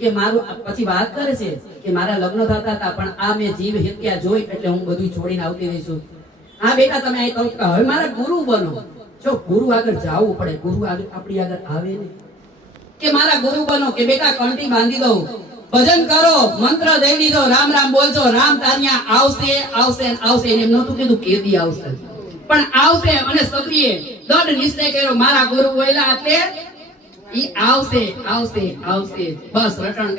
કે મારું પછી વાત કરે છે કે મારા લગ્ન થતા હતા પણ આ મેં જીવ હત્યા જોઈ એટલે હું બધું છોડીને આવતી રહી છું. હા બેટા તમે અહીં કહો હવે મારા ગુરુ બનો. જો ગુરુ આગળ જવું પડે, ગુરુ આપણી આગળ આવે ને કે મારા ગુરુ બનો, કે બેટા કંઠી બાંધી દઉં, ભજન કરો, મંત્ર દઈ દીધો, રામ રામ બોલજો, રામ તાન્યા આવશે આવશે આવશે. એને એમ નહોતું કીધું કેદી આવશે, પણ આવશે. અને સત્રીએ દૃઢ નિશ્ચય કર્યો મારા ગુરુ બોલ્યા એટલે ઈ આવશે આવશે આવશે. બસ રટણ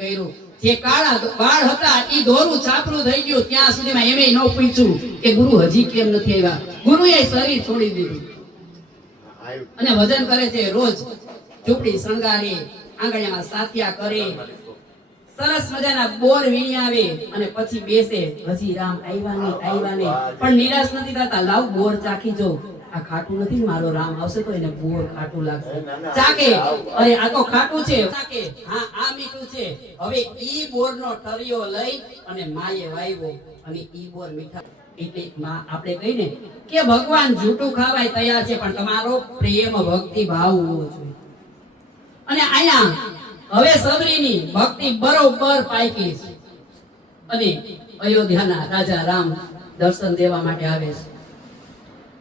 કર્યું. જે કાળા વાળ હતા ઈ દોરું છાપરું થઈ ગયું. ત્યાં સુધીમાં એમે ન પૂછ્યું કે ગુરુ હજી કેમ નથી આવ્યા. ગુરુએ શરીર છોડી દીધું અને ભજન કરે છે. રોજ ઝૂંપડી શણગારે, આંગણિયામાં સાથિયા કરે, સરસ મજાના બોર વીણી આવે અને પછી બેસે. હજી રામ આવ્યા ને પણ નિરાશ નથી થતા. લાવ બોર ચાખી જો, આ ખાટું નથી, મારો રામ આવશે તો એને બોર ખાટું લાગશે. ચાકે અરે આ તો ખાટું છે, ચાકે હા આ મીઠું છે. હવે ઈ બોરનો ઠરિયો લઈ અને માએ વાવ્યો અને ઈ બોર મીઠા. એટલે આપણે કહીને કે ભગવાન જૂઠું ખાવાય તૈયાર છે પણ તમારો પ્રેમ ભક્તિ ભાવ હોવો જોઈએ. અને અહીંયા હવે સબરીની ભક્તિ બરોબર પાકી છે અને અયોધ્યાના રાજા રામ દર્શન દેવા માટે આવે છે.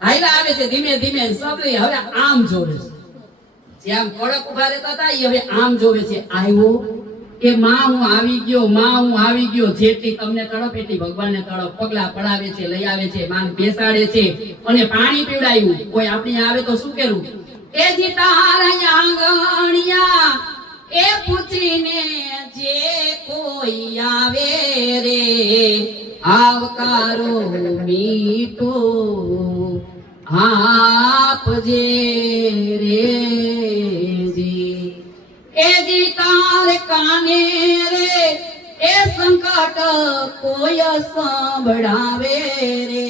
હાઈલા આવે છે ધીમે ધીમે. સબરી હવે આમ જોવે છે, જેમ કડક ઉભા રહેતા હતા એ હવે આમ જોવે છે. આવ્યો કે માં હું આવી ગયો. જેટલી તમને તડપ એટલી ભગવાનને તડપ. પગલા પડાવે છે, લઈ આવે છે, માન બેસાડે છે અને પાણી પીવડાવ્યું. કોઈ આપણી આવે તો શું કરવું? એ જી તારા આંગણિયા એ પૂછીને જે કોઈ આવે રે આવકારો મીઠો આપજે રે જી. એ જી તાર કાને રે એ સંકટ કોઈ સંભળાવે રે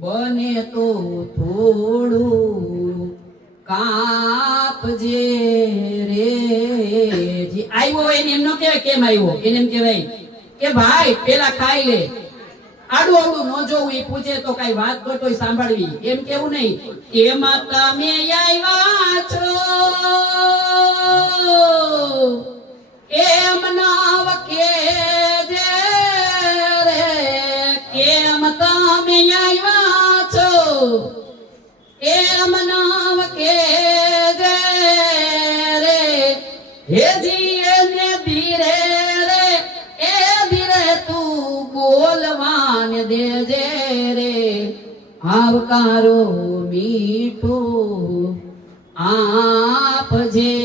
બને તો થોડું કાપજે રે જી. આવ્યો એને એમ ન કહેવાય કેમ આવ્યો, એને એમ કહેવાય કે ભાઈ પેલા ખાઈ લે. આડું અવડું ન જોવું, એ પૂછે તો કઈ વાત કરતો સાંભળવી, એમ કેવું નહીં. એમાં તમે આવ્યા છો એમ નાવ કે જે રે, કેમ તમે આવ્યા છો એમ નાવ કે જે રે હેજી એને ધીરે રે એ ધીરે તું બોલવાને દેજે રે આવકારો મીઠો આપજે